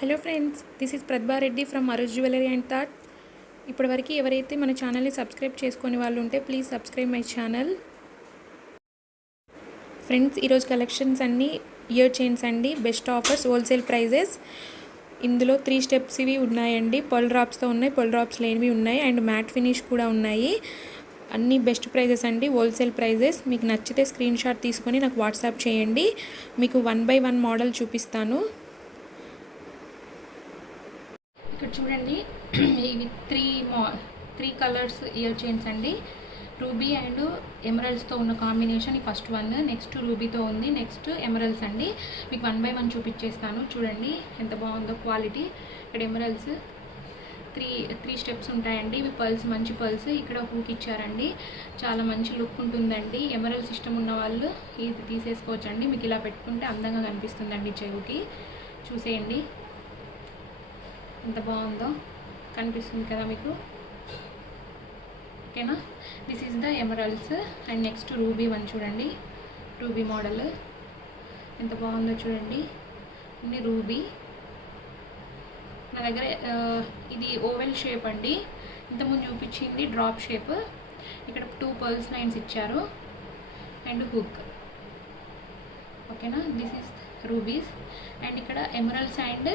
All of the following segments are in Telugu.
Hello friends, this is Prathibha Reddy from అరుజ్ జ్యువెలరీ అండ్ థాట్. ఇప్పటివరకు ఎవరైతే మన ఛానల్ని సబ్స్క్రైబ్ చేసుకునే వాళ్ళు ఉంటే please subscribe my channel. Friends, ఈరోజు కలెక్షన్స్ అన్నీ ఇయర్ చైన్స్ అండి. Best offers, wholesale prices. ఇందులో 3 స్టెప్స్ ఇవి ఉన్నాయండి. పర్ల్ డ్రాప్స్తో ఉన్నాయి, పర్ల్ డ్రాప్స్ లేనివి ఉన్నాయి, అండ్ మ్యాట్ ఫినిష్ కూడా ఉన్నాయి. అన్నీ బెస్ట్ ప్రైజెస్ అండి, హోల్సేల్ ప్రైజెస్. మీకు నచ్చితే స్క్రీన్ షాట్ తీసుకొని నాకు వాట్సాప్ చేయండి. మీకు 1 by 1 మోడల్ చూపిస్తాను. ఇక్కడ చూడండి, ఇవి త్రీ కలర్స్ ఇయర్ చైన్స్ అండి. రూబీ అండ్ ఎమరల్డ్స్తో ఉన్న కాంబినేషన్ ఈ ఫస్ట్ వన్. నెక్స్ట్ రూబీతో ఉంది, నెక్స్ట్ ఎమరల్డ్స్ అండి. మీకు 1 by 1 చూపించేస్తాను. చూడండి ఎంత బాగుందో క్వాలిటీ. ఇక్కడ ఎమరల్డ్స్ త్రీ స్టెప్స్ ఉంటాయండి. ఇవి పర్ల్స్, మంచి పర్ల్స్. ఇక్కడ హూక్ ఇచ్చారండి, చాలా మంచి లుక్ ఉంటుందండి. ఎమరల్డ్స్ ఇష్టం ఉన్న వాళ్ళు ఇది తీసేసుకోవచ్చండి. మీకు ఇలా పెట్టుకుంటే అందంగా కనిపిస్తుందండి. చెవుకి చూసేయండి ఎంత బాగుందో, కనిపిస్తుంది కదా మీకు. ఓకేనా, this is the emeralds. And next ruby one చూడండి, రూబీ మోడల్ ఎంత బాగుందో చూడండి. ఇది రూబీ. నా దగ్గర ఇది ఓవెల్ షేప్ అండి. ఇంతకుముందు చూపించింది డ్రాప్ షేప్. ఇక్కడ 2 పర్ల్స్ లైన్స్ ఇచ్చారు అండ్ హుక్. ఓకేనా, దిస్ ఈజ్ రూబీస్. అండ్ ఇక్కడ ఎమరల్డ్స్ అండ్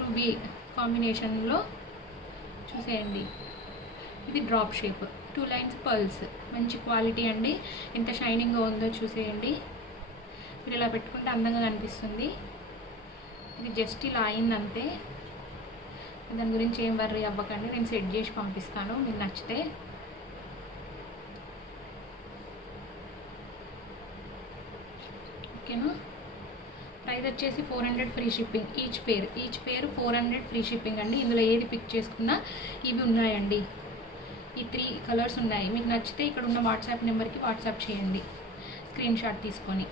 రూబీ కాంబినేషన్లో చూసేయండి. ఇది డ్రాప్ షేప్, 2 లైన్స్ పర్ల్స్. మంచి క్వాలిటీ అండి. ఎంత షైనింగ్గా ఉందో చూసేయండి. మీరు ఇలా పెట్టుకుంటే అందంగా కనిపిస్తుంది. ఇది జస్ట్ ఇలా అయిందంతే, దాని గురించి ఏం వర్రీ అవ్వకండి. నేను సెట్ చేసి పంపిస్తాను మీకు నచ్చితే. ఓకేనా, ప్రైస్ వచ్చేసి 400 ఫ్రీ షిప్పింగ్. ఈచ్ పేరు 400 ఫ్రీ షిప్పింగ్ అండి. ఇందులో ఏది పిక్ చేసుకున్నా ఇవి ఉన్నాయండి. ఈ 3 కలర్స్ ఉన్నాయి. మీకు నచ్చితే ఇక్కడ ఉన్న వాట్సాప్ నెంబర్కి వాట్సాప్ చేయండి స్క్రీన్ షాట్ తీసుకొని.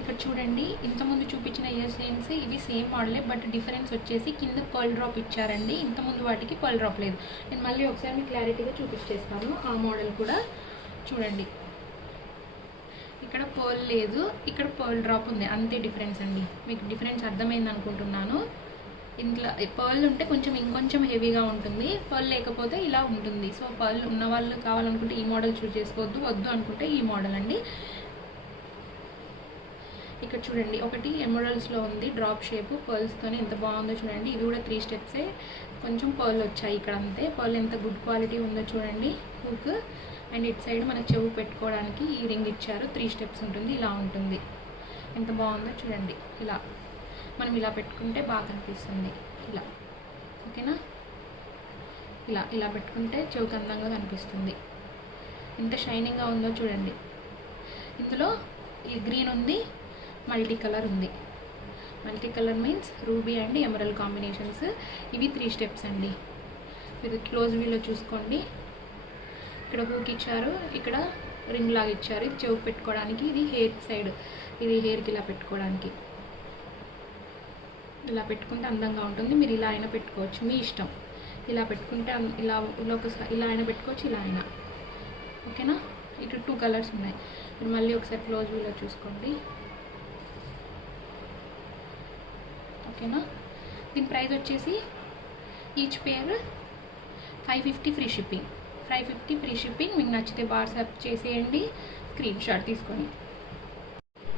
ఇక్కడ చూడండి, ఇంతకుముందు చూపించిన ఇయర్ చైన్స్ ఇవి సేమ్ మోడలే, బట్ డిఫరెన్స్ వచ్చేసి కింద పర్ల్ డ్రాప్ ఇచ్చారండి. ఇంతకుముందు వాటికి పర్ల్ డ్రాప్ లేదు. నేను మళ్ళీ ఒకసారి మీకు క్లారిటీగా చూపించేస్తాను. ఆ మోడల్ కూడా చూడండి. ఇక్కడ పర్ల్ లేదు, ఇక్కడ పర్ల్ డ్రాప్ ఉంది, అంతే డిఫరెన్స్ అండి. మీకు డిఫరెన్స్ అర్థమైంది అనుకుంటున్నాను. ఇంట్లో పర్ల్ ఉంటే కొంచెం ఇంకొంచెం హెవీగా ఉంటుంది, పర్ల్ లేకపోతే ఇలా ఉంటుంది. సో పర్ల్ ఉన్న వాళ్ళు కావాలనుకుంటే ఈ మోడల్ చూస్ చేసుకోవద్దు, వద్దు అనుకుంటే ఈ మోడల్ అండి. ఇక్కడ చూడండి, ఒకటి ఎమరల్డ్స్లో ఉంది డ్రాప్ షేప్ పర్ల్స్తోనే ఎంత బాగుందో చూడండి. ఇది కూడా 3 స్టెప్సే, కొంచెం పర్ల్ వచ్చాయి ఇక్కడ అంతే. పర్ల్ ఎంత గుడ్ క్వాలిటీ ఉందో చూడండి. హుక్ అండ్ ఇట్ సైడ్ మన చెవు పెట్టుకోవడానికి ఈ రింగ్ ఇచ్చారు. 3 స్టెప్స్ ఉంటుంది, ఇలా ఉంటుంది. ఎంత బాగుందో చూడండి. ఇలా మనం ఇలా పెట్టుకుంటే బాగా కనిపిస్తుంది. ఇలా ఓకేనా, ఇలా పెట్టుకుంటే చెవుకి అందంగా కనిపిస్తుంది. ఎంత షైనింగ్గా ఉందో చూడండి. ఇందులో ఈ గ్రీన్ ఉంది, మల్టీ కలర్ ఉంది. Multi colour means ruby and emerald combinations. ఇవి 3 స్టెప్స్ అండి. మీరు క్లోజ్ వ్యూలో చూసుకోండి. ఇక్కడ హూక్ ఇచ్చారు, ఇక్కడ రింగ్ లాగా ఇచ్చారు. ఇది చెవుకు పెట్టుకోవడానికి, ఇది హెయిర్ సైడ్, ఇది హెయిర్కి ఇలా పెట్టుకోవడానికి. ఇలా పెట్టుకుంటే అందంగా ఉంటుంది. మీరు ఇలా అయినా పెట్టుకోవచ్చు, మీ ఇష్టం. ఇలా పెట్టుకుంటే ఇలా అయినా పెట్టుకోవచ్చు, ఇలా అయినా. ఓకేనా, ఇటు 2 కలర్స్ ఉన్నాయి. మీరు మళ్ళీ ఒకసారి క్లోజ్ వ్యూలో చూసుకోండి. ఓకేనా, దీని ప్రైస్ వచ్చేసి ఈచ్ పేర్ 550 ఫ్రీ షిప్పింగ్. 550 free shipping. మీకు నచ్చితే వాట్సాప్ చేసేయండి స్క్రీన్ షాట్ తీసుకొని.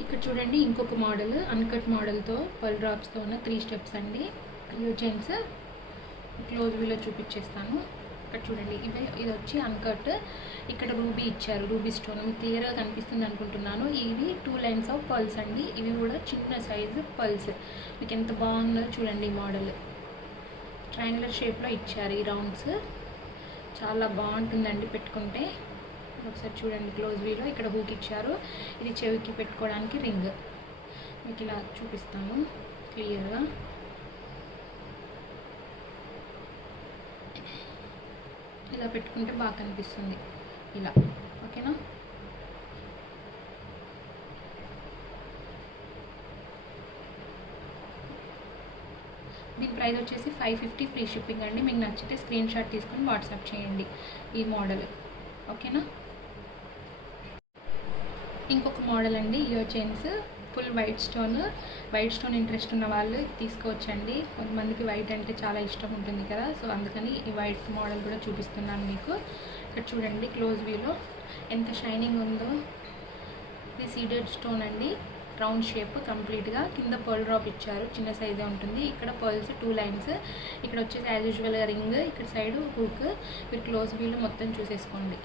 ఇక్కడ చూడండి, ఇంకొక మోడల్ అన్కట్ మోడల్తో పర్ల్ డ్రాప్స్తో ఉన్న 3 స్టెప్స్ అండి. ఇయర్ చైన్స్ క్లోజ్ వ్యూలో చూపించేస్తాను. ఇక్కడ చూడండి, ఇది వచ్చి అన్కట్. ఇక్కడ రూబీ ఇచ్చారు, రూబీ స్టోన్. మీకు క్లియర్గా కనిపిస్తుంది అనుకుంటున్నాను. ఇవి 2 లైన్స్ ఆఫ్ పర్ల్స్ అండి. ఇవి కూడా చిన్న సైజు పర్ల్స్. మీకు ఎంత బాగుందో చూడండి. ఈ మోడల్ ట్రయాంగులర్ షేప్లో ఇచ్చారు ఈ రౌండ్స్. చాలా బాగుంటుందండి పెట్టుకుంటే. ఒకసారి చూడండి క్లోజ్ వ్యూలో. ఇక్కడ హూక్ ఇచ్చారు, ఇది చెవికి పెట్టుకోవడానికి రింగ్. మీకు ఇలా చూపిస్తాను క్లియర్గా. ఇలా పెట్టుకుంటే బాగా కనిపిస్తుంది ఇలా. ఓకేనా, దీని ప్రైస్ వచ్చేసి 550 ఫ్రీ షిప్పింగ్ అండి. మీకు నచ్చితే స్క్రీన్ షాట్ తీసుకొని వాట్సాప్ చేయండి ఈ మోడల్. ఓకేనా, ఇంకొక మోడల్ అండి year chains. Full white stone interest ఉన్న వాళ్ళు తీసుకోవచ్చండి. కొంతమందికి వైట్ అంటే చాలా ఇష్టం ఉంటుంది కదా, సో అందుకని ఈ వైట్ మోడల్ కూడా చూపిస్తున్నాను మీకు. ఇక్కడ చూడండి క్లోజ్ వ్యూలో ఎంత షైనింగ్ ఉందో. ఇది సీడెడ్ స్టోన్ అండి, రౌండ్ షేప్ కంప్లీట్గా. కింద పర్ల్ డ్రాప్ ఇచ్చారు, చిన్న సైజే ఉంటుంది. ఇక్కడ పర్ల్స్ 2 లైన్స్. ఇక్కడ వచ్చేసి యాజ్ యూజువల్గా రింగ్, ఇక్కడ సైడ్ హుక్. మీరు క్లోజ్ వ్యూలో మొత్తం చూసేసుకోండి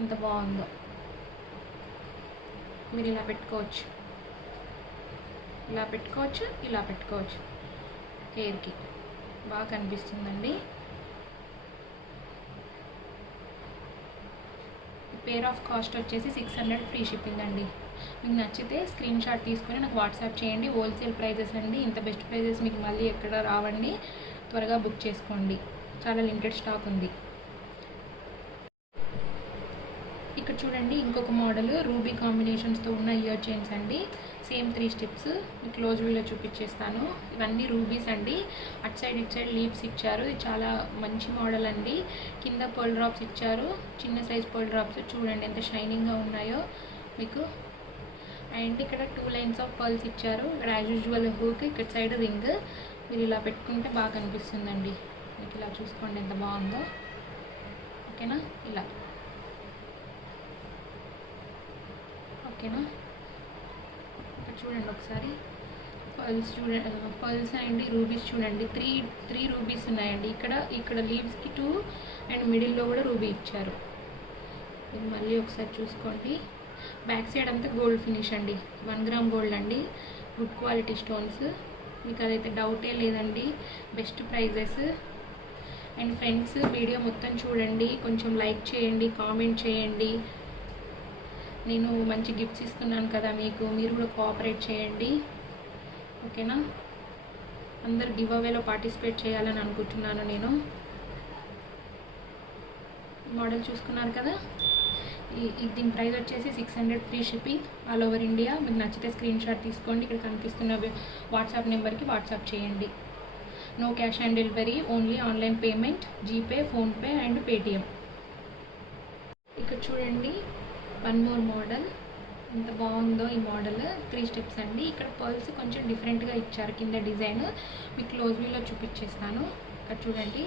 ఎంత బాగుందో. మీరు ఇలా పెట్టుకోవచ్చు, ఇలా పెట్టుకోవచ్చు హెయిర్కి, బాగా కనిపిస్తుందండి. పేర్ ఆఫ్ కాస్ట్ వచ్చేసి 600 ఫ్రీ షిప్పింగ్ అండి. మీకు నచ్చితే స్క్రీన్ షాట్ తీసుకొని నాకు వాట్సాప్ చేయండి. హోల్సేల్ ప్రైజెస్ అండి, ఇంత బెస్ట్ ప్రైజెస్ మీకు మళ్ళీ ఎక్కడ రావండి. త్వరగా బుక్ చేసుకోండి, చాలా లిమిటెడ్ స్టాక్ ఉంది. ఇక్కడ చూడండి ఇంకొక మోడల్ రూబీ కాంబినేషన్స్తో ఉన్న ఇయర్ చైన్స్ అండి. సేమ్ 3 స్టెప్స్ మీకు క్లోజ్ వ్యూలో చూపించేస్తాను. ఇవన్నీ రూబీస్ అండి. అటు సైడ్ ఇటు సైడ్ లీవ్స్ ఇచ్చారు. ఇది చాలా మంచి మోడల్ అండి. కింద పర్ల్ డ్రాప్స్ ఇచ్చారు, చిన్న సైజ్ పర్ల్ డ్రాప్స్. చూడండి ఎంత షైనింగ్గా ఉన్నాయో మీకు. అండ్ ఇక్కడ 2 లైన్స్ ఆఫ్ పర్ల్స్ ఇచ్చారు. ఇక్కడ యాజ్ యూజువల్ హుక్, ఇక్కడ సైడ్ రింగ్. మీరు ఇలా పెట్టుకుంటే బాగా కనిపిస్తుందండి. మీకు ఇలా చూసుకోండి ఎంత బాగుందో. ఓకేనా, ఇలా ఓకేనా. ఇక్కడ చూడండి ఒకసారి పర్ల్స్ చూడండి, పర్ల్స్ అండి రూబీస్ చూడండి. త్రీ రూబీస్ ఉన్నాయండి. ఇక్కడ లీవ్స్కి 2 అండ్ మిడిల్లో కూడా రూబీ ఇచ్చారు. ఇది మళ్ళీ ఒకసారి చూసుకోండి. బ్యాక్ సైడ్ అంతా గోల్డ్ ఫినిష్ అండి, 1 గ్రామ్ గోల్డ్ అండి. గుడ్ క్వాలిటీ స్టోన్స్, మీకు అదైతే డౌటే లేదండి. Best prices. And friends video మొత్తం చూడండి, కొంచెం లైక్ చేయండి, కామెంట్ చేయండి. నేను మంచి గిఫ్ట్స్ ఇస్తున్నాను కదా మీకు, మీరు కూడా కోఆపరేట్ చేయండి. ఓకేనా, అందరు గివ్ అవేలో పార్టిసిపేట్ చేయాలని అనుకుంటున్నాను నేను. మోడల్ చూసుకున్నారు కదా. దీని ప్రైస్ వచ్చేసి 600 free shipping all over India. మీకు నచ్చితే స్క్రీన్ షాట్ తీసుకోండి, ఇక్కడ కనిపిస్తున్న వాట్సాప్ నెంబర్కి వాట్సాప్ చేయండి. No cash on delivery, only online payment, GPay, PhonePe and Paytm. ఇక్కడ చూడండి 1 మోర్ మోడల్, ఎంత బాగుందో ఈ మోడల్. 3 స్టెప్స్ అండి. ఇక్కడ పర్ల్స్ కొంచెం డిఫరెంట్గా ఇచ్చారు, కింద డిజైన్ మీకు క్లోజ్ వ్యూలో చూపించేస్తాను. ఇక్కడ చూడండి,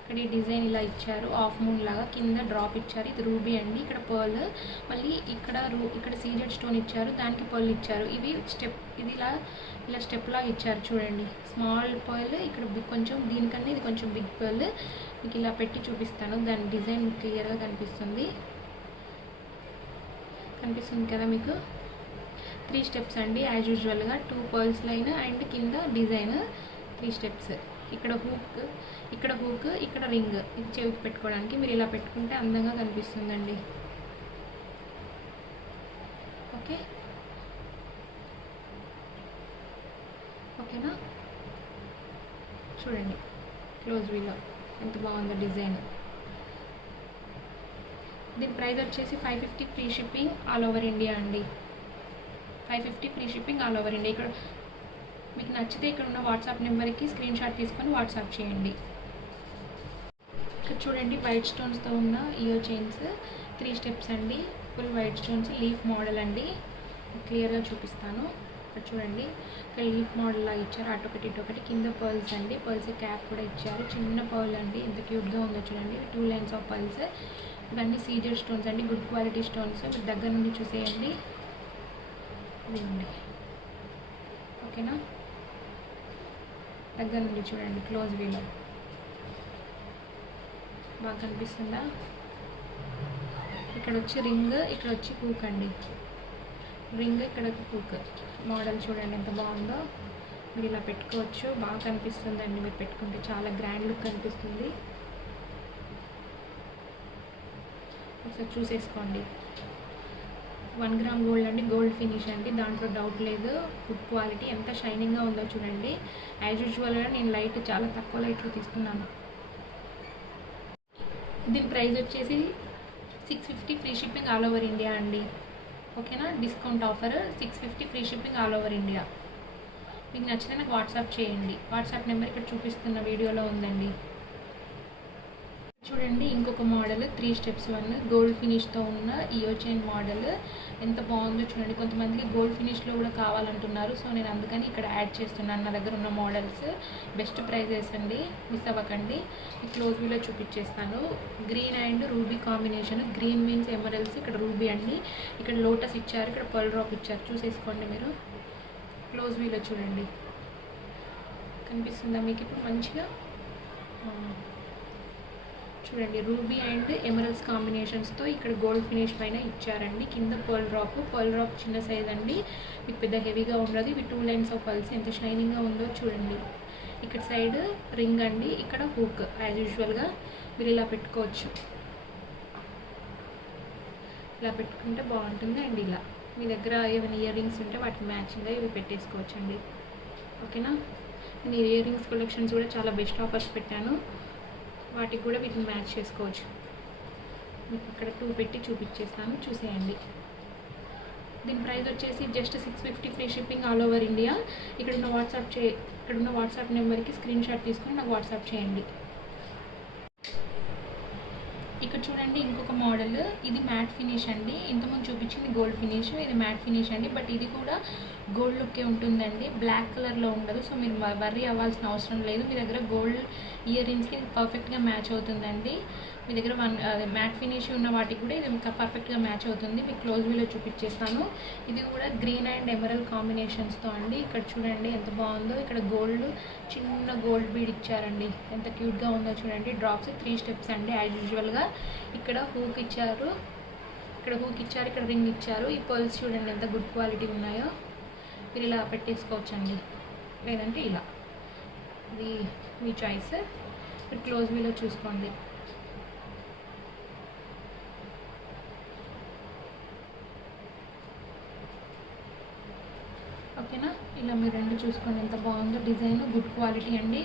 ఇక్కడ ఈ డిజైన్ ఇలా ఇచ్చారు, హాఫ్ మూన్ లాగా. కింద డ్రాప్ ఇచ్చారు, ఇది రూబీ అండి. ఇక్కడ పర్ల్, మళ్ళీ ఇక్కడ సీజెడ్ స్టోన్ ఇచ్చారు, దానికి పర్ల్ ఇచ్చారు. ఇవి స్టెప్, ఇది ఇలా స్టెప్ లాగా ఇచ్చారు చూడండి. స్మాల్ పర్ల్, ఇక్కడ కొంచెం దీనికన్నా ఇది కొంచెం బిగ్ పర్ల్. మీకు ఇలా పెట్టి చూపిస్తాను, దాని డిజైన్ క్లియర్గా కనిపిస్తుంది కదా మీకు. 3 స్టెప్స్ అండి యాజ్ యూజువల్గా. 2 పర్ల్స్ లైన్ అండ్ కింద డిజైన్. 3 స్టెప్స్. ఇక్కడ హూక్, ఇక్కడ రింగ్, ఇది చెవికి పెట్టుకోవడానికి. మీరు ఇలా పెట్టుకుంటే అందంగా కనిపిస్తుందండి. ఓకేనా, చూడండి క్లోజ్ వ్యూలో ఎంత బాగుందో డిజైన్. దీని ప్రైస్ వచ్చేసి 550 free shipping all over India అండి. 550 free shipping all over India. ఇక్కడ మీకు నచ్చితే ఇక్కడ ఉన్న వాట్సాప్ నెంబర్కి స్క్రీన్ షాట్ తీసుకొని వాట్సాప్ చేయండి. ఇక్కడ చూడండి వైట్ స్టోన్స్తో ఉన్న ఇయర్ చైన్స్. 3 స్టెప్స్ అండి, full white stones, leaf model అండి. క్లియర్గా చూపిస్తాను. ఇక్కడ చూడండి, ఇక్కడ లీఫ్ మోడల్ లాగా ఇచ్చారు, అటొకటి ఇటొకటి. కింద పర్ల్స్ అండి, పర్ల్స్ క్యాప్ కూడా ఇచ్చారు. చిన్న పర్ల్ అండి, ఎంత క్యూట్గా ఉందో చూడండి. 2 లైన్స్ ఆఫ్ పర్ల్స్. ఇవన్నీ సీజెడ్ స్టోన్స్ అండి, గుడ్ క్వాలిటీ స్టోన్స్. మీరు దగ్గర నుండి చూసేయండి. ఇదండి, ఓకేనా. దగ్గర నుండి చూడండి క్లోజ్ వ్యూలో, బాగా కనిపిస్తుందా. ఇక్కడ వచ్చి రింగ్, ఇక్కడ వచ్చి హూక్ అండి. రింగ్, ఇక్కడ హూక్. మోడల్ చూడండి ఎంత బాగుందో. మీరు ఇలా పెట్టుకోవచ్చు, బాగా కనిపిస్తుందండి. మీరు పెట్టుకుంటే చాలా గ్రాండ్ లుక్ కనిపిస్తుంది. ఒకసారి చూసేసుకోండి. 1 గ్రామ్ గోల్డ్ అండి, గోల్డ్ ఫినిష్ అండి, దాంట్లో డౌట్ లేదు. గుడ్ క్వాలిటీ, ఎంత షైనింగ్గా ఉందో చూడండి. యాజ్ యూజువల్గా నేను లైట్ చాలా తక్కువ లైట్లో తీస్తున్నాను. దీని ప్రైస్ వచ్చేసి 650 free shipping all over India అండి. ఓకేనా, discount offer 650 free shipping all over India. మీకు నచ్చితే నాకు వాట్సాప్ చేయండి. వాట్సాప్ నెంబర్ ఇక్కడ చూపిస్తున్న వీడియోలో ఉందండి. చూడండి ఇంకొక మోడల్ 3 స్టెప్స్ 1 గోల్డ్ ఫినిష్తో ఉన్న ఇయో చైన్ మోడల్ ఎంత బాగుందో చూడండి. కొంతమందికి గోల్డ్ ఫినిష్లో కూడా కావాలంటున్నారు, సో నేను అందుకని ఇక్కడ యాడ్ చేస్తున్నాను. నా దగ్గర ఉన్న మోడల్స్ బెస్ట్ ప్రైజెస్ అండి, మిస్ అవ్వకండి. ఈ క్లోజ్ వ్యూలో చూపించేస్తాను. Green and ruby combination. Green means emeralds, ఇక్కడ రూబీ అండి, ఇక్కడ లోటస్ ఇచ్చారు, ఇక్కడ పర్ల్ డ్రాప్ ఇచ్చారు. చూసేసుకోండి మీరు. క్లోజ్ వ్యూలో చూడండి, కనిపిస్తుందా మీకు ఇప్పుడు మంచిగా? చూడండి రూబీ అండ్ ఎమరల్స్ కాంబినేషన్స్తో ఇక్కడ గోల్డ్ ఫినిష్ పైన ఇచ్చారండి. కింద పర్ల్ డ్రాప్ చిన్న సైజ్ అండి, మీకు పెద్ద హెవీగా ఉండదు. ఇవి 2 లైన్స్ ఆఫ్ పల్స్ ఎంత షైనింగ్గా ఉందో చూడండి. ఇక్కడ సైడ్ రింగ్ అండి, ఇక్కడ హుక్. యాజ్ యూజువల్గా మీరు ఇలా పెట్టుకోవచ్చు, ఇలా పెట్టుకుంటే బాగుంటుంది. అండ్ ఇలా మీ దగ్గర ఏమైనా ఇయర్ రింగ్స్ ఉంటే వాటికి మ్యాచింగ్గా ఇవి పెట్టేసుకోవచ్చు అండి. ఓకేనా? నేను ఇయర్ రింగ్స్ కలెక్షన్స్ కూడా చాలా బెస్ట్ ఆఫర్స్ పెట్టాను, వాటికి కూడా వీటిని మ్యాచ్ చేసుకోవచ్చు. మీకు ఇక్కడ 2 పెట్టి చూపించేస్తాను, చూసేయండి. దీని ప్రైస్ వచ్చేసి just 650 free shipping all over India. ఇక్కడున్న వాట్సాప్ నెంబర్కి స్క్రీన్ షాట్ తీసుకొని నాకు వాట్సాప్ చేయండి. ఇక్కడ చూడండి ఇంకొక మోడల్, ఇది మ్యాట్ ఫినిష్ అండి. ఇంతకుముందు చూపించింది గోల్డ్ ఫినిష్, ఇది మ్యాట్ ఫినిష్ అండి. బట్ ఇది కూడా గోల్డ్ లుక్కే ఉంటుందండి, బ్లాక్ కలర్లో ఉండదు. సో మీరు వర్రీ అవ్వాల్సిన అవసరం లేదు. మీ దగ్గర గోల్డ్ ఇయర్ రింగ్స్కి పర్ఫెక్ట్గా మ్యాచ్ అవుతుందండి. మీ దగ్గర మ్యాట్ ఫినిష్ ఉన్న వాటికి కూడా ఇది పర్ఫెక్ట్గా మ్యాచ్ అవుతుంది. మీకు క్లోజ్ వ్యూలో చూపించేస్తాను. ఇది కూడా గ్రీన్ అండ్ ఎమరల్ కాంబినేషన్స్తో అండి. ఇక్కడ చూడండి ఎంత బాగుందో. ఇక్కడ గోల్డ్ చిన్న గోల్డ్ బీడ్ ఇచ్చారండి, ఎంత క్యూట్గా ఉందో చూడండి. డ్రాప్స్ 3 స్టెప్స్ అండి యాజ్ యూజువల్గా. ఇక్కడ హూక్ ఇచ్చారు, ఇక్కడ రింగ్ ఇచ్చారు. ఈ పర్ల్స్ చూడండి ఎంత గుడ్ క్వాలిటీ ఉన్నాయో. మీరు ఇలా పెట్టేసుకోవచ్చు అండి, లేదంటే ఇలా, ఇది మీ చాయిస్. మీరు క్లోజ్ వ్యూలో చూసుకోండి. ఓకేనా? ఇలా మీరు రెండు చూసుకోండి ఎంత బాగుందో. డిజైన్ గుడ్ క్వాలిటీ అండి.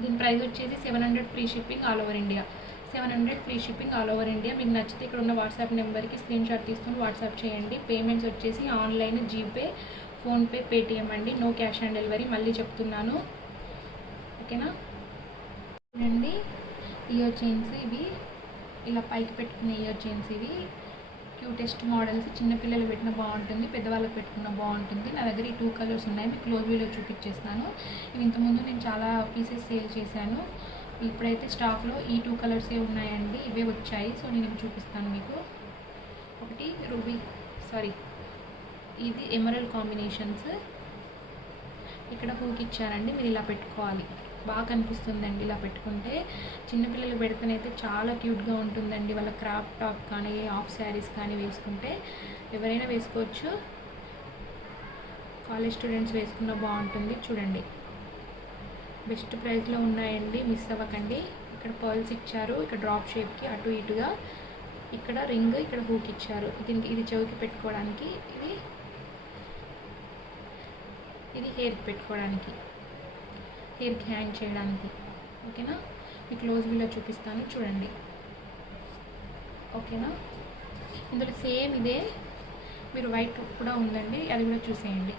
దీని ప్రైస్ వచ్చేసి 700 free shipping all over India. 700 free shipping all over India. మీకు నచ్చితే ఇక్కడ ఉన్న వాట్సాప్ నెంబర్కి స్క్రీన్ షాట్ తీసుకొని వాట్సాప్ చేయండి. పేమెంట్స్ వచ్చేసి ఆన్లైన్, జీపే, ఫోన్పే, పేటిఎం అండి. No cash on delivery. మళ్ళీ చెప్తున్నాను, ఓకేనా? చూడండి ఇయర్ చైన్స్ ఇవి, ఇలా పైకి పెట్టుకునే ఇయర్ చైన్స్ ఇవి. Cutest models. చిన్నపిల్లలు పెట్టిన బాగుంటుంది, పెద్దవాళ్ళకి పెట్టుకున్న బాగుంటుంది. నా దగ్గర ఈ 2 కలర్స్ ఉన్నాయి, మీకు క్లోజ్ వ్యూలో చూపించేస్తాను. ఇవి ఇంతకుముందు నేను చాలా పీసెస్ సేల్ చేశాను. ఇప్పుడైతే స్టాక్లో ఈ 2 కలర్సే ఉన్నాయండి, ఇవే వచ్చాయి. సో నేను ఇవి చూపిస్తాను మీకు. ఒకటి ఇది ఎమరల్ కాంబినేషన్స్. ఇక్కడ హూక్ ఇచ్చారండి, మీరు ఇలా పెట్టుకోవాలి. బాగా కనిపిస్తుందండి ఇలా పెట్టుకుంటే. చిన్నపిల్లలు పెడితేనైతే చాలా క్యూట్గా ఉంటుందండి. వాళ్ళ క్రాప్ టాప్ కానీ హాఫ్ శారీస్ కానీ వేసుకుంటే ఎవరైనా వేసుకోవచ్చు. కాలేజ్ స్టూడెంట్స్ వేసుకున్న బాగుంటుంది. చూడండి బెస్ట్ ప్రైస్లో ఉన్నాయండి, మిస్ అవ్వకండి. ఇక్కడ పర్ల్స్ ఇచ్చారు, ఇక్కడ డ్రాప్ షేప్కి అటు ఇటుగా. ఇక్కడ రింగ్, ఇక్కడ హూక్ ఇచ్చారు. దీనికి ఇది చెవికి పెట్టుకోవడానికి, ఇది హెయిర్కి పెట్టుకోవడానికి, హెయిర్కి హ్యాంగ్ చేయడానికి. ఓకేనా? మీ క్లోజ్ వ్యూలో చూపిస్తాను చూడండి. ఓకేనా? ఇందులో సేమ్ ఇదే, మీరు వైట్ కూడా ఉందండి, అది కూడా చూసేయండి.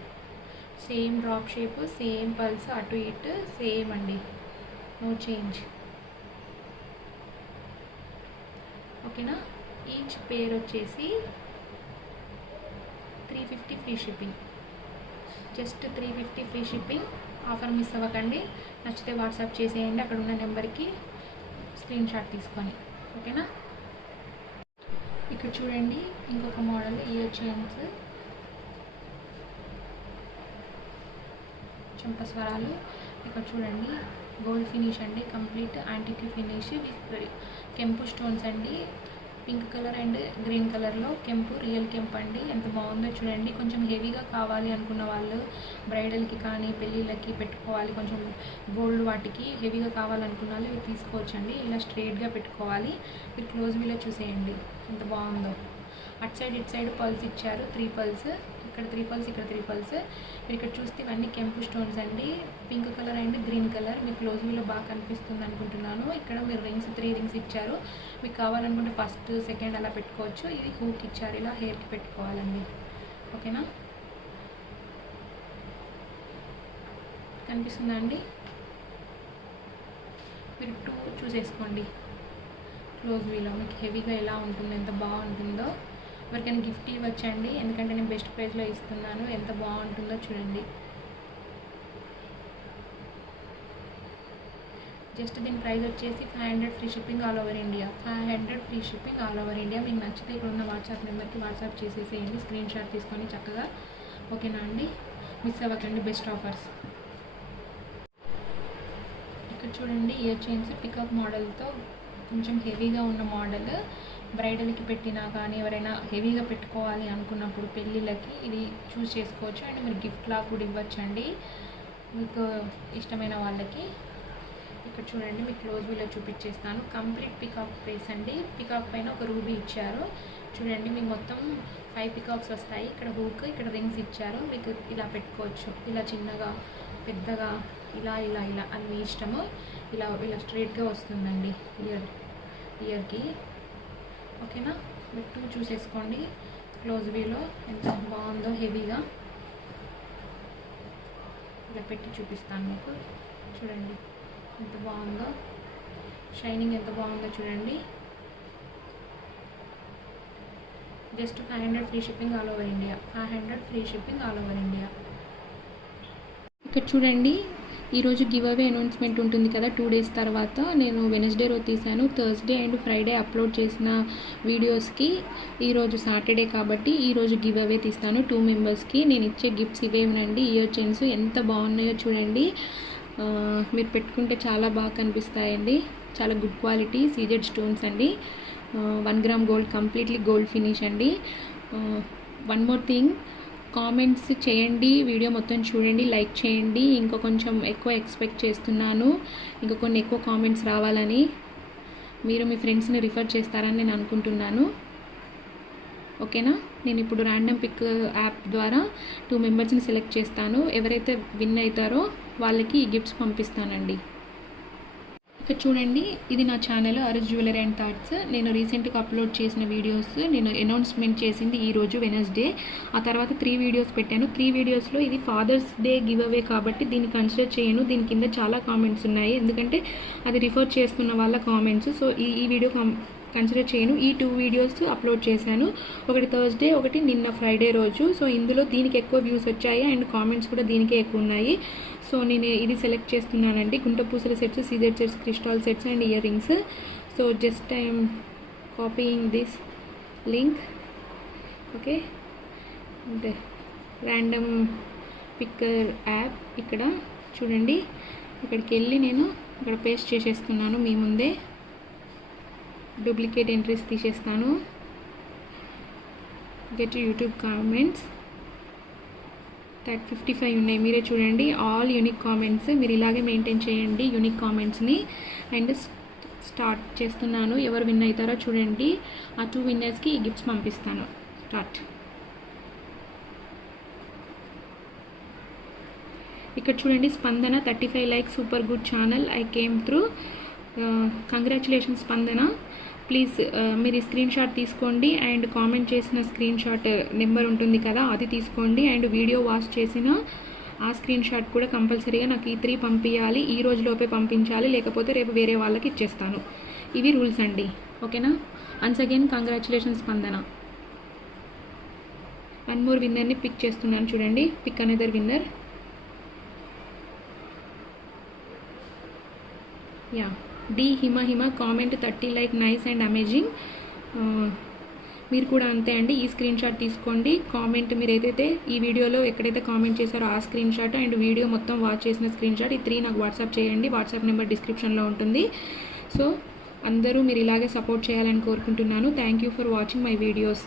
Same drop shape, same pulse, అటు ఇటు సేమ్ అండి, నో చేంజ్. ఓకేనా? ఈచ్ పేర్ వచ్చేసి 350 free shipping. Just 350 free shipping. Offer miss అవ్వకండి. నచ్చితే వాట్సాప్ చేసేయండి అక్కడ ఉన్న నెంబర్కి స్క్రీన్ షాట్ తీసుకొని. ఓకేనా? ఇక్కడ చూడండి ఇంకొక మోడల్ ఇయర్ చైన్స్, చంపస్వరాలు. ఇక్కడ చూడండి గోల్డ్ ఫినిష్ అండి, కంప్లీట్ యాంటిక్ ఫినిష్ విత్ కెంపు స్టోన్స్ అండి. పింక్ కలర్ అండ్ గ్రీన్ కలర్లో కెంపు, రియల్ కెంపు అండి. ఎంత బాగుందో చూడండి. కొంచెం హెవీగా కావాలి అనుకున్న వాళ్ళు, బ్రైడల్కి కానీ పెళ్ళిళ్ళకి పెట్టుకోవాలి, కొంచెం గోల్డ్ వాటికి హెవీగా కావాలనుకున్న వాళ్ళు ఇవి తీసుకోవచ్చండి. ఇలా స్ట్రైట్గా పెట్టుకోవాలి. మీరు క్లోజ్ వ్యూలో చూసేయండి ఎంత బాగుందో. అటు సైడ్ ఇటు సైడ్ పల్స్ ఇచ్చారు, 3 పల్స్. ఇక్కడ 3 పల్స్, ఇక్కడ 3 పల్స్. మీరు ఇక్కడ చూస్తే ఇవన్నీ కెంపు స్టోన్స్ అండి, pink colour and green colour. మీకు క్లోజ్ వ్యూలో బాగా కనిపిస్తుంది అనుకుంటున్నాను. ఇక్కడ మీరు రింగ్స్ 3 రింగ్స్ ఇచ్చారు. మీకు కావాలనుకుంటే ఫస్ట్, సెకండ్ అలా పెట్టుకోవచ్చు. ఇది హూక్ ఇచ్చారు, ఇలా హెయిర్కి పెట్టుకోవాలండి. ఓకేనా? కనిపిస్తుందా అండి? మీరు 2 చూసేసుకోండి క్లోజ్ వీలో. మీకు హెవీగా ఎలా ఉంటుందో, ఎంత బాగుంటుందో. ఎవరికైనా గిఫ్ట్ ఇవ్వచ్చండి, ఎందుకంటే నేను బెస్ట్ ప్రైస్లో ఇస్తున్నాను. ఎంత బాగుంటుందో చూడండి. జస్ట్ దీని ప్రైస్ వచ్చేసి 500 free shipping all over India. 500 free shipping all over India. మీకు నచ్చితే ఇక్కడ ఉన్న వాట్సాప్ నెంబర్కి వాట్సాప్ చేసేసేయండి, స్క్రీన్ షాట్ తీసుకొని చక్కగా. ఓకేనా అండి? మిస్ అవ్వకండి బెస్ట్ ఆఫర్స్. ఇక్కడ చూడండి, ఇయర్ చైన్స్ పికప్ మోడల్తో కొంచెం హెవీగా ఉన్న మోడల్. బ్రైడల్కి పెట్టినా కానీ ఎవరైనా హెవీగా పెట్టుకోవాలి అనుకున్నప్పుడు పెళ్ళిళ్ళకి ఇది చూస్ చేసుకోవచ్చు. అండ్ మీరు గిఫ్ట్లా కూడా ఇవ్వచ్చండి మీకు ఇష్టమైన వాళ్ళకి. ఇక్కడ చూడండి, మీకు క్లోజ్ వీలో చూపించేస్తాను. కంప్లీట్ పికాక్ ఫేస్ అండి. పికాక్ పైన ఒక రూబీ ఇచ్చారు చూడండి. మీకు మొత్తం 5 పికాక్స్ వస్తాయి. ఇక్కడ హూక్, ఇక్కడ రింగ్స్ ఇచ్చారు. మీకు ఇలా పెట్టుకోవచ్చు, ఇలా చిన్నగా, పెద్దగా, ఇలా ఇలా ఇలా అని మీ ఇష్టము. ఇలా ఇలా స్ట్రైట్గా వస్తుందండి ఇయర్కి. ఓకేనా? మీరు 2 చూసేసుకోండి క్లోజ్ వీలో. ఎంత బాగుందో హెవీగా. ఇలా పెట్టి చూపిస్తాను మీకు. చూడండి ఎంత బాగుందో, షైనింగ్ ఎంత బాగుందో చూడండి. Just 500 free shipping all over India. 500 free shipping all over India. ఇక్కడ చూడండి, ఈరోజు గివ్ అవే అనౌన్స్మెంట్ ఉంటుంది కదా 2 డేస్ తర్వాత. నేను వెనస్డే రోజు తీశాను. థర్స్డే అండ్ ఫ్రైడే అప్లోడ్ చేసిన వీడియోస్కి ఈరోజు సాటర్డే కాబట్టి ఈరోజు గివ్ అవే తీస్తాను 2 మెంబర్స్కి. నేను ఇచ్చే గిఫ్ట్స్ ఇవేనండి. ఇయర్ చైన్స్ ఎంత బాగున్నాయో చూడండి. మీరు పెట్టుకుంటే చాలా బాగా కనిపిస్తాయండి. చాలా గుడ్ క్వాలిటీ సీజెడ్ స్టోన్స్ అండి. 1 gram gold, completely gold finish అండి. వన్ మోర్ థింగ్, కామెంట్స్ చేయండి, వీడియో మొత్తం చూడండి, లైక్ చేయండి. ఇంకా కొంచెం ఎక్కువ ఎక్స్పెక్ట్ చేస్తున్నాను, ఇంకా కొన్ని ఎక్కువ కామెంట్స్ రావాలని. మీరు మీ ఫ్రెండ్స్ని రిఫర్ చేస్తారని నేను అనుకుంటున్నాను. ఓకేనా? నేను ఇప్పుడు ర్యాండమ్ పిక్ యాప్ ద్వారా 2 మెంబర్స్ని సెలెక్ట్ చేస్తాను. ఎవరైతే విన్ అవుతారో వాళ్ళకి ఈ గిఫ్ట్స్ పంపిస్తానండి. ఇక్కడ చూడండి, ఇది నా ఛానల్ అరుజ్ జ్యువెలరీ అండ్ థాట్స్. నేను రీసెంట్గా అప్లోడ్ చేసిన వీడియోస్ నేను అనౌన్స్మెంట్ చేసింది ఈరోజు వెనస్డే. ఆ తర్వాత 3 వీడియోస్ పెట్టాను. 3 వీడియోస్లో ఇది ఫాదర్స్ డే గివ్ అవే కాబట్టి దీన్ని కన్సిడర్ చేయను. దీని కింద చాలా కామెంట్స్ ఉన్నాయి, ఎందుకంటే అది రిఫర్ చేస్తున్న వాళ్ళ కామెంట్స్. సో ఈ వీడియో కన్సిడర్ చేయను. ఈ 2 వీడియోస్ అప్లోడ్ చేశాను, ఒకటి థర్స్డే, ఒకటి నిన్న ఫ్రైడే రోజు. సో ఇందులో దీనికి ఎక్కువ వ్యూస్ వచ్చాయి అండ్ కామెంట్స్ కూడా దీనికే ఎక్కువ ఉన్నాయి. సో నేను ఇది సెలెక్ట్ చేస్తున్నానండి. గుంట పూసల sets, CZ sets, crystal sets and earrings. So just I'm copying this link. Okay, and random picker app ఇక్కడ చూడండి. ఇక్కడికి వెళ్ళి నేను ఇక్కడ పేస్ట్ చేసేస్తున్నాను మీ ముందే. డూప్లికేట్ ఎంట్రీస్ తీసేస్తాను. గెట్ యూట్యూబ్ కామెంట్స్ that 55 ఉన్నాయి. మీరే చూడండి, ఆల్ యూనిక్ కామెంట్స్. మీరు ఇలాగే మెయింటైన్ చేయండి యూనిక్ కామెంట్స్ని. అండ్ స్టార్ట్ చేస్తున్నాను. ఎవరు విన్ అవుతారో చూడండి. ఆ 2 విన్నర్స్కి ఈ గిఫ్ట్స్ పంపిస్తాను. స్టార్ట్. ఇక్కడ చూడండి, స్పందన 35 likes, super good channel, I came through. Congratulations స్పందన. ప్లీజ్ మీరు స్క్రీన్ షాట్ తీసుకోండి అండ్ కామెంట్ చేసిన స్క్రీన్ షాట్ నెంబర్ ఉంటుంది కదా అది తీసుకోండి. అండ్ వీడియో వాచ్ చేసిన ఆ స్క్రీన్ షాట్ కూడా కంపల్సరీగా నాకు ఈ 3 పంపించాలి. ఈ రోజులోపే పంపించాలి, లేకపోతే రేపు వేరే వాళ్ళకి ఇచ్చేస్తాను. ఇవి రూల్స్ అండి. ఓకేనా? వన్స్ అగైన్ కంగ్రాచులేషన్స్ స్పందన. 1 మోర్ విన్నర్ని పిక్ చేస్తున్నాను చూడండి. Pick another winner. Yeah, D Hima comment 30 like, nice and amazing. మీరు కూడా అంతే అండి. ఈ స్క్రీన్ షాట్ తీసుకోండి. కామెంట్ మీరు ఏదైతే ఈ వీడియోలో ఎక్కడైతే కామెంట్ చేశారో ఆ స్క్రీన్ షాట్ అండ్ వీడియో మొత్తం వాచ్ చేసిన స్క్రీన్ షాట్, ఈ 3 నాకు వాట్సాప్ చేయండి. వాట్సాప్ నెంబర్ డిస్క్రిప్షన్లో ఉంటుంది. సో అందరూ మీరు ఇలాగే సపోర్ట్ చేయాలని కోరుకుంటున్నాను. Thank you for watching my videos.